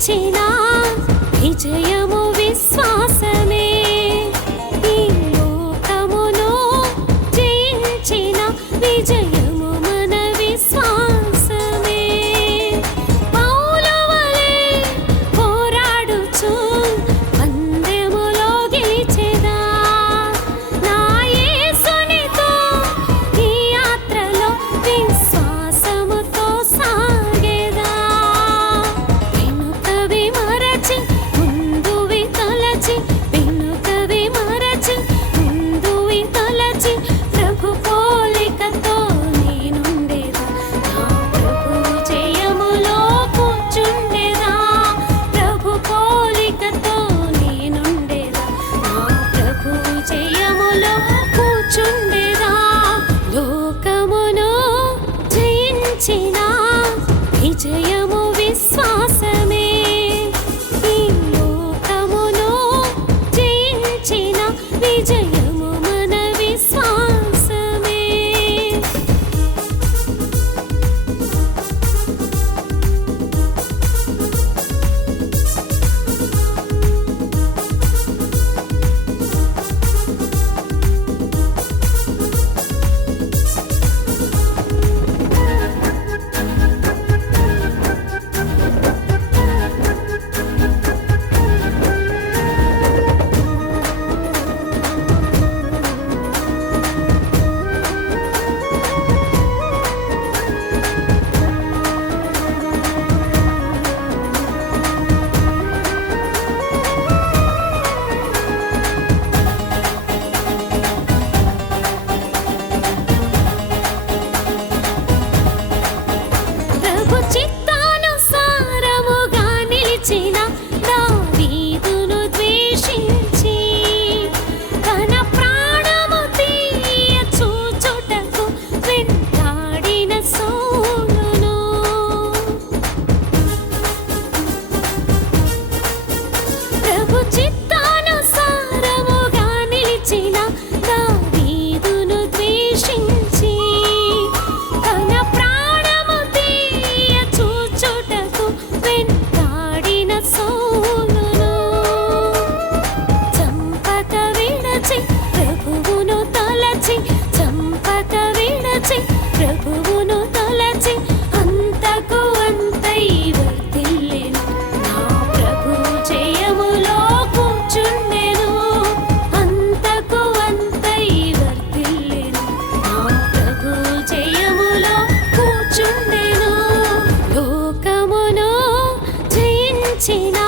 జయించిన విజయము విశ్వాసమే. ఈ లోకమును జయించిన విజయము మన విశ్వాసమే. పౌలు వలె పోరాడుచు పందెములో గెలిచెదా. నా యేసునితో ఈ యాత్రలో విశ్వాసముతో సాగెదా. వెనుకవి మరచి ముందువి తలచి, వెనుకవి మరచి ముందువి తలచి, ప్రభు పోలికతో నేనుండేదా. నా ప్రభువు జయములో కూర్చుండేదా. ప్రభు పోలికతో నేనుండేదా. నా ప్రభువు జయములో కూర్చుండేదా. లోకమును జయించిన విజయము విశ్వాసమే. ఈ లోకమును జయించిన విజయము మన విశ్వాసమే. ప్రభు చిత్తానుసారముగా నిలిచిన దావీదును ద్వేషించి, తన ప్రాణము తీయ చూచుటకు వెంటాడిన సౌలును. ప్రభు చిత్తానుసారముగా నిలిచిన దావీదును ద్వేషించి, తన ప్రాణము తీయ చూచుటకు వెంటాడిన సౌలును. చంపక విడచి ప్రభువును తలచి, చంపక విడచి ప్రభువును తలచి, అంతకు అంతై వర్ధిల్లెను. నా ప్రభువు జయములో కూర్చుండెను. అంతకు అంతై వర్ధిల్లెను. నా ప్రభువు జయములో కూర్చుండెను. లోకమును జయించిన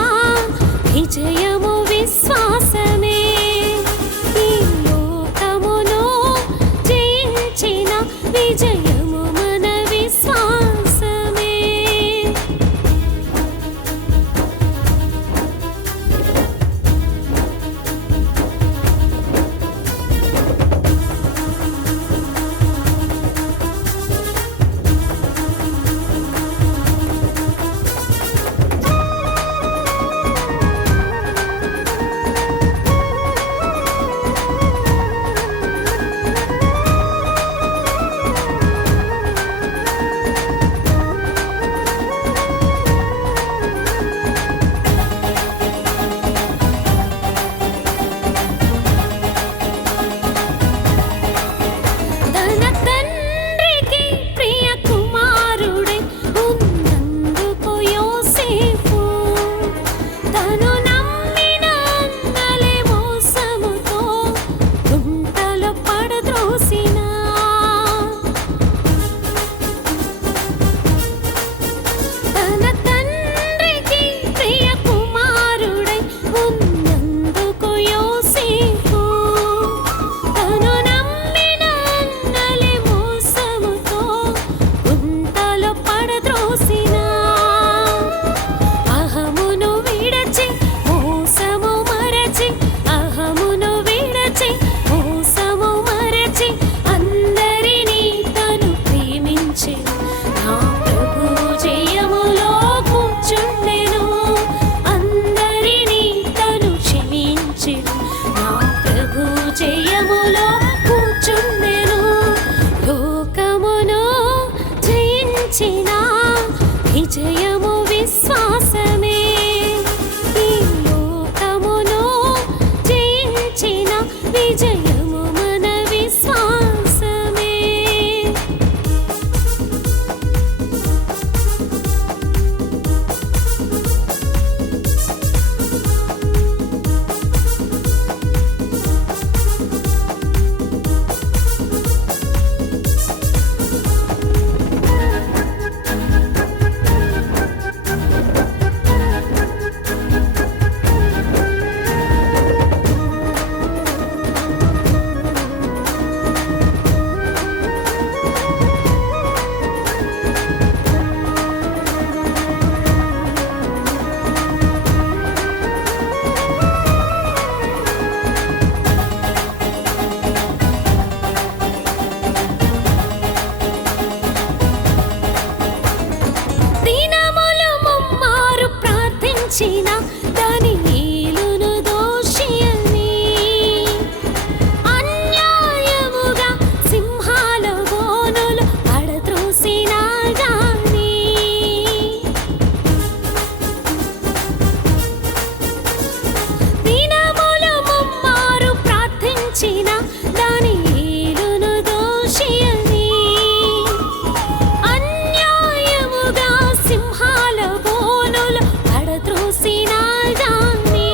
విజయము విశ్వాసమే. ఈ లోకమును జయించిన విజయము మన విశ్వాసమే. తన తండ్రికి ప్రియ కుమారుడై ఉన్నందుకు యోసేపు, తను నమ్మిన అన్నలే మోసముతో గుంటలో పడద్రోసిన. తన తండ్రికి ప్రియ కుమారుడై ఉన్నందుకు యోసేపు, తను నమ్మిన అన్నలే మోసముతో గుంటలో పడద్రోసిన. అహమును విడచి మోసము మరచి, అహమును విడచి మోసము మరచి, అందరినీ తను ప్రేమించెను. నా ప్రభువు జయములో కూర్చుండెను. అందరినీ తను క్షమించెను. నా ప్రభువు జయములో కూర్చుండెను. లోకమును జయించిన విజయము విశ్వాసమే. తలచిన దాని ఏలును దోషి అని అన్యాయముగా సింహాల బోనులు పడత్రోసిన దాన్ని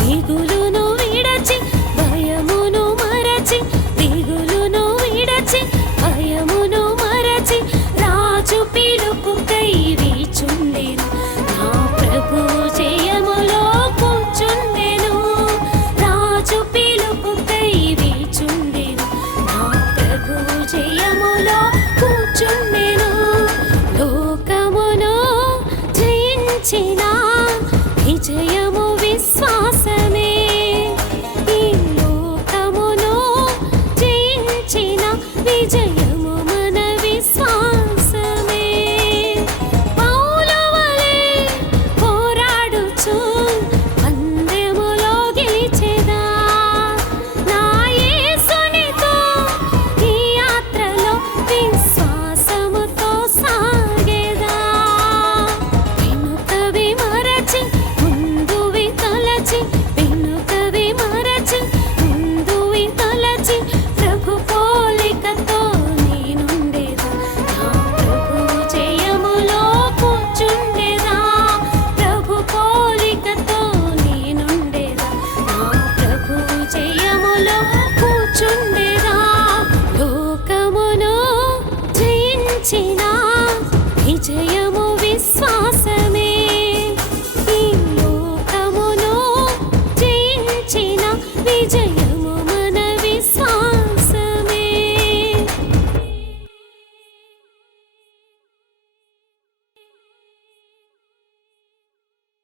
దిగులును విడచి భయమును మరచి దిగులును విడచి భయమును మరచి రాజు పిలుపుకై వీచుండెను నా ప్రభువు జయములో కూర్చుండెను రాజు పిలుపుకై వీచుండెను నా ప్రభువు జయములో కూర్చుండెను లోకమును జయించిన